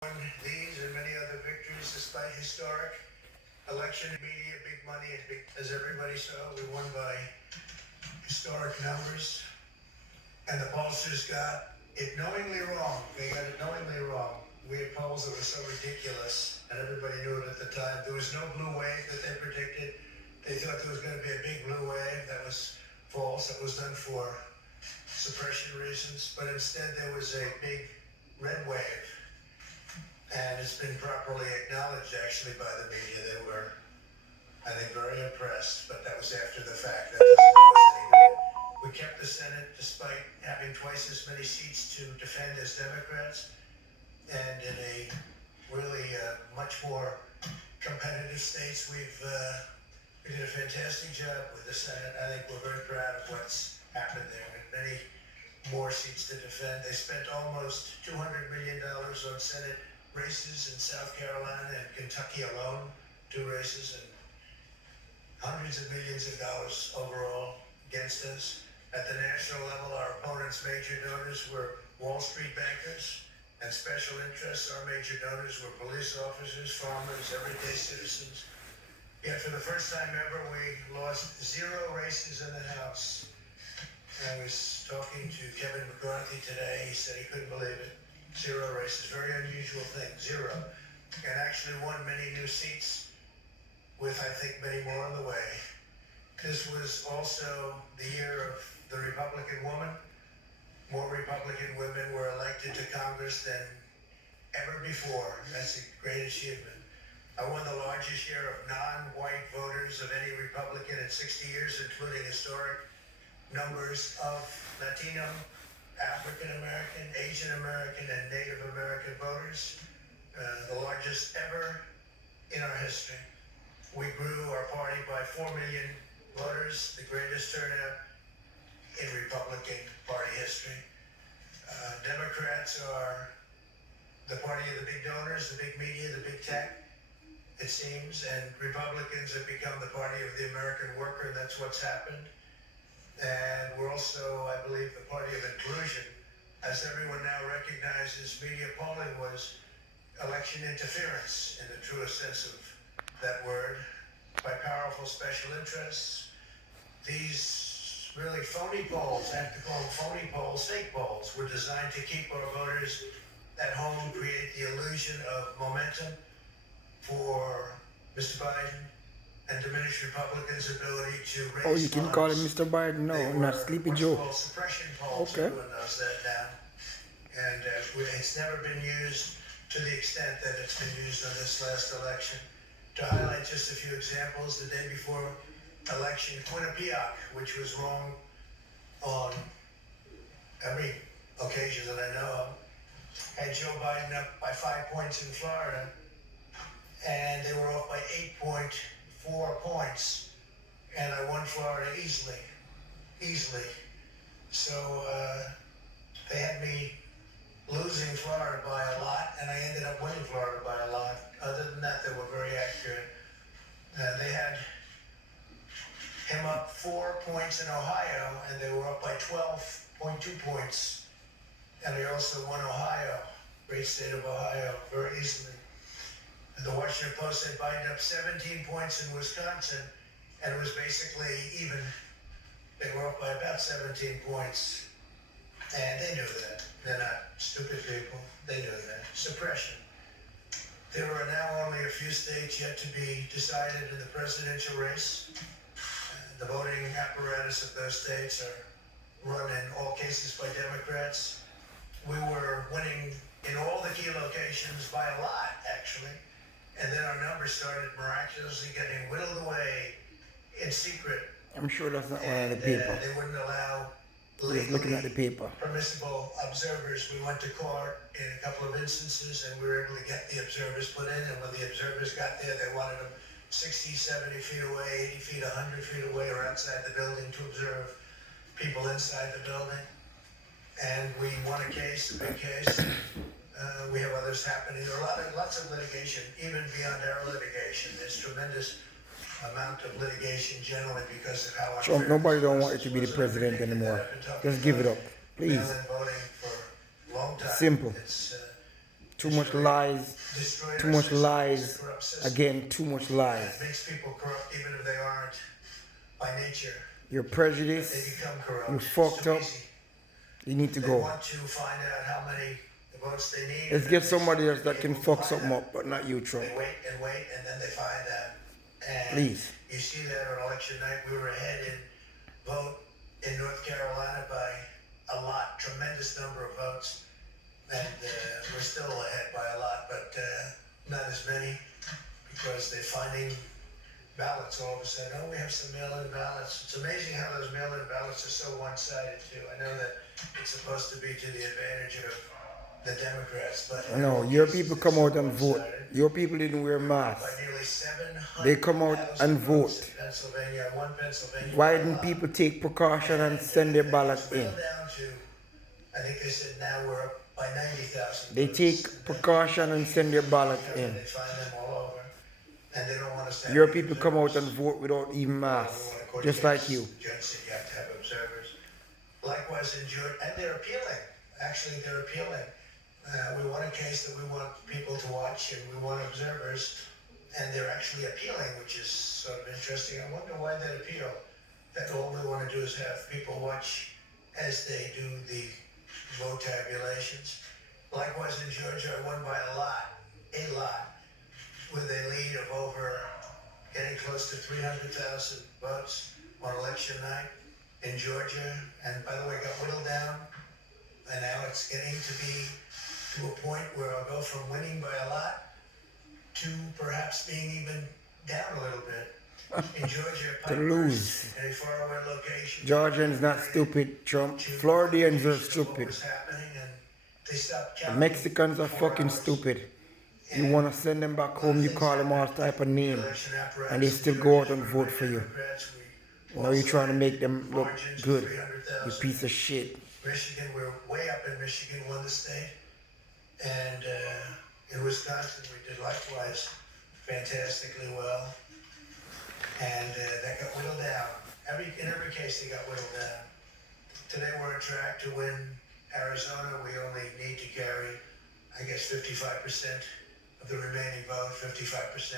won these and many other victories despite historic election media, big money, and big, as everybody saw, we won by historic numbers. And the pollsters got it knowingly wrong. They got it knowingly wrong. We had polls that were so ridiculous, and everybody knew it at the time. There was no blue wave that they predicted. They thought there was going to be a big blue wave. That was false. That was done for suppression reasons. But instead, there was a big red wave. And it's been properly acknowledged, actually, by the media. They were, I think, very impressed, but that was after the fact. That doesn't do us any good. We kept the Senate despite having twice as many seats to defend as Democrats, and in a really much more competitive states, we did a fantastic job with the Senate. I think we're very proud of what's happened there. We had many more seats to defend. They spent almost $200 million on Senate races in South Carolina and Kentucky alone, 2 races, and hundreds of millions of dollars overall against us. At the national level, our opponents' major donors were Wall Street bankers and special interests. Our major donors were police officers, farmers, everyday citizens. Yet for the first time ever, we lost 0 races in the House. I was talking to Kevin McCarthy today. He said he couldn't believe it. 0 races, very unusual thing, 0. And actually won many new seats with, I think, many more on the way. This was also the year of the Republican woman. More Republican women were elected to Congress than ever before. That's a great achievement. I won the largest share of non-white voters of any Republican in 60 years, including historic numbers of Latino, African American, Asian American, and Native American voters, the largest ever in our history. We grew our party by 4 million voters, the greatest turnout in Republican Party history. Democrats are the party of the big donors, the big media, the big tech, it seems, and Republicans have become the party of the American worker, and that's what's happened. And we're also, I believe, the party of inclusion. As everyone now recognizes, media polling was election interference in the truest sense of that word by powerful special interests. These really phony polls, I have to call them phony polls, fake polls, were designed to keep our voters at home, create the illusion of momentum for Mr. Biden, and diminish Republicans' ability to raise Oh, you can call him Mr. Biden? No, not Sleepy Joe. Suppression polls. Okay. Everyone knows that now. And it's never been used to the extent that it's been used on this last election. To highlight just a few examples, the day before election, Quinnipiac, which was wrong on every occasion that I know of, had Joe Biden up by 5 points in Florida, and they were off by 8.4 points, and I won Florida easily. So they had me losing Florida by a lot, and I ended up winning Florida by a lot. Other than that, they were very accurate. They had him up 4 points in Ohio, and they were up by 12.2 points. And they also won Ohio, great state of Ohio, very easily. The Washington Post said Biden up 17 points in Wisconsin, and it was basically even. They were up by about 17 points, and they knew that. They're not stupid people. They knew that. Suppression. There are now only a few states yet to be decided in the presidential race. The voting apparatus of those states are run in all cases by Democrats. We were winning in all the key locations by a lot, actually. And then our numbers started miraculously getting whittled away in secret. I'm sure that's not one of the paper. They wouldn't allow Just looking at the paper. permissible observers. We went to court in a couple of instances, and we were able to get the observers put in. And when the observers got there, they wanted them 60, 70 feet away, 80 feet, 100 feet away, or outside the building to observe people inside the building. And we won a case, a big case. We have others happening. There are lots of litigation, even beyond our litigation. There's tremendous amount of litigation generally because of how Trump, nobody don't want you to be the president anymore. Just give it up, please. Mail-in voting for a long time. Simple. It's Too much lies. destroyed Too our much system. lies. It's a corrupt system. Again, too much It lies. makes people corrupt even if they aren't by nature. You're They prejudiced. become corrupt. You It's fucked too up. easy. You need to They go. want to find out how many votes they need. Let's and get then somebody they else that can able to fuck find something out. up, but not you, Trump. They wait, and then they find out. And Please. you see that on election night, we were ahead in vote in North Carolina by a lot, tremendous number of votes. And we're still ahead by a lot, but not as many because they're finding ballots all of a sudden. Oh, we have some mail-in ballots. It's amazing how those mail-in ballots are so one-sided too. I know that it's supposed to be to the advantage of the Democrats, but No, your people come out and vote. Your people didn't wear masks. by nearly 700,000 They come out and vote. votes in Pennsylvania. One Pennsylvania. Why didn't people take precaution and send their ballot in? Down to, I think they said now we're up by 90,000. They votes. take precaution and send their ballot in. They find them all over, and they don't want us to have Your any people come out observers. and vote without even masks, According just to like the you. Judge said you have to have observers. Likewise in Georgia, and they're appealing. Actually, they're appealing. We want a case that we want people to watch, and we want observers, and they're actually appealing, which is sort of interesting. I wonder why that appeal. That all we want to do is have people watch as they do the vote tabulations. Likewise in Georgia, I won by a lot, with a lead of over getting close to 300,000 votes on election night in Georgia. And by the way, got whittled down, and now it's getting to be to a point where I'll go from winning by a lot to perhaps being even down a little bit. In Georgia, To lose. in a faraway location. Georgians not stupid, Trump. Floridians are stupid. What was happening, and they stopped The counting Mexicans are for fucking hours. stupid. You want to send them back home, you call them all type of name, and they still go out and vote for you. Now you're trying to make them look good, you piece of shit. Michigan, we're way up in Michigan, won the state. And in Wisconsin, we did likewise fantastically well. And that got whittled down. In every case, they got whittled down. Today, we're on track to win Arizona. We only need to carry, I guess, 55% of the remaining vote, 55%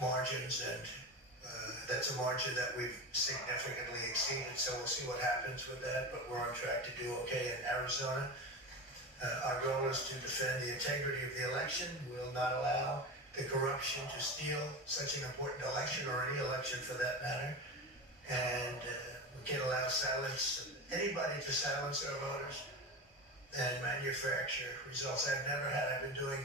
margins, and that's a margin that we've significantly exceeded, so we'll see what happens with that, but we're on track to do okay in Arizona. Our goal is to defend the integrity of the election. We'll not allow the corruption to steal such an important election, or any election for that matter, and we can't allow anybody to silence our voters and manufacture results. I've been doing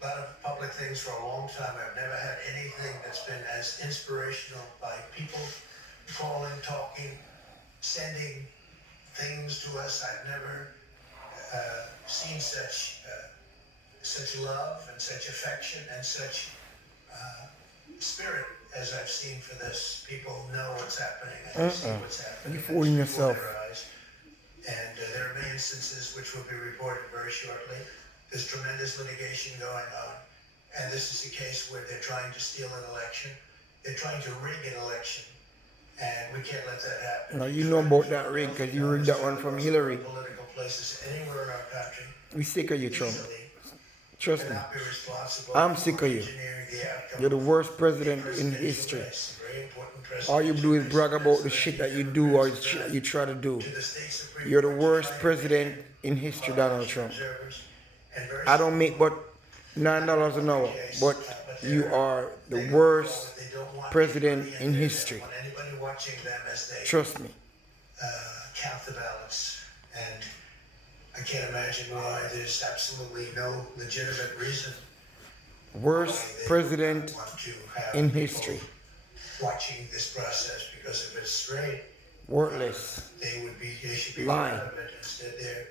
a lot of public things for a long time. I've never had anything that's been as inspirational, by people calling, talking, sending things to us. I've never seen such love and such affection and such spirit as I've seen for this. People know what's happening and see what's happening. You're fooling It's before yourself. their eyes. And there may instances which will be reported very shortly. There's tremendous litigation going on, and this is a case where they're trying to steal an election. They're trying to rig an election, and we can't let that happen. Now you know about that rig, because you rigged that one from Hillary. Political places anywhere in our country We sick of you, Trump. easily Trust me. cannot be responsible I'm for sick of you. engineering the outcome You're the of worst president a in presidential history. race, a very important All you do is presidential brag race. about the shit that you do or the shit that you try to do. To the state Supreme You're the Court, worst trying to president in history, Donald Trump. observers, and very I don't make but $9 an hour, but you are the worst president in history. want anybody watching them as they Trust me. count the ballots, and I can't imagine why there's absolutely no legitimate reason Worst why they president want to have in people history. watching this process, because if it's straight, Worthless. they should be Lying. proud of it. Instead, they're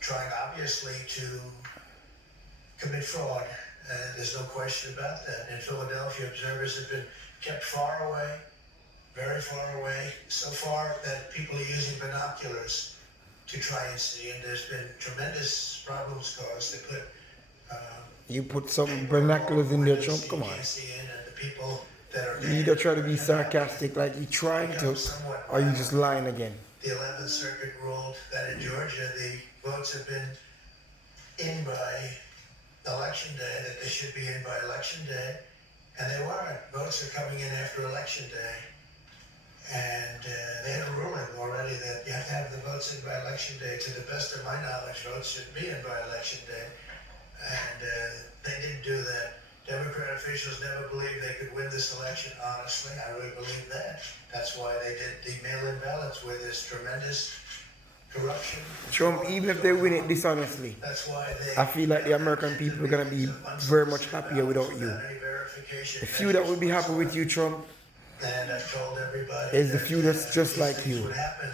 trying obviously to commit fraud. There's no question about that. In Philadelphia, observers have been kept far away, very far away, so far that people are using binoculars to try and see, and there's been tremendous problems caused. They put You put some binoculars in there, Trump. Come on. can't see in, and the people that are You either try to be sarcastic like you trying to, or you just lying again. The 11th Circuit ruled that in Georgia the votes have been in by election day, that they should be in by election day, and they weren't. Votes are coming in after election day. And they had a ruling already that you have to have the votes in by election day. To the best of my knowledge, votes should be in by election day. And they didn't do that. Democrat officials never believed they could win this election, honestly. I really believe that. That's why they did the mail-in ballots where there's tremendous corruption. Trump, even if they win it dishonestly, That's why I feel like the American people are going to be very much happier without you. The few that will be happy with you, Trump, and I've told everybody is the few that's just these like things you. would happen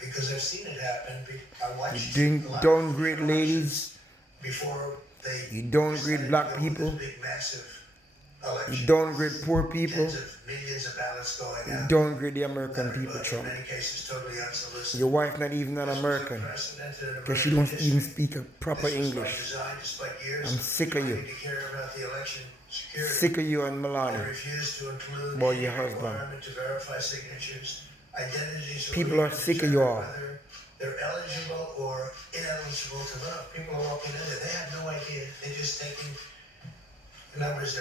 because I've seen it happen. I watched You a lot of downgrade ladies, before they you downgrade decided black to go with people, this big massive election. you downgrade poor people, Tens of millions of ballots going you out. downgrade the American people, Everybody, Trump. in many cases, totally unsolicited. Your wife not even an This was American, unprecedented in because she American don't even history. speak a proper This was by English. design, despite years I'm sick of you. trying to care about the election security. Sick of you and They Melania. refuse to include Boy, the your husband. requirement to verify signatures, identities. People are sick of you all. Whether they're eligible or ineligible to vote. People are walking in there. They have no idea. They're just taking numbers.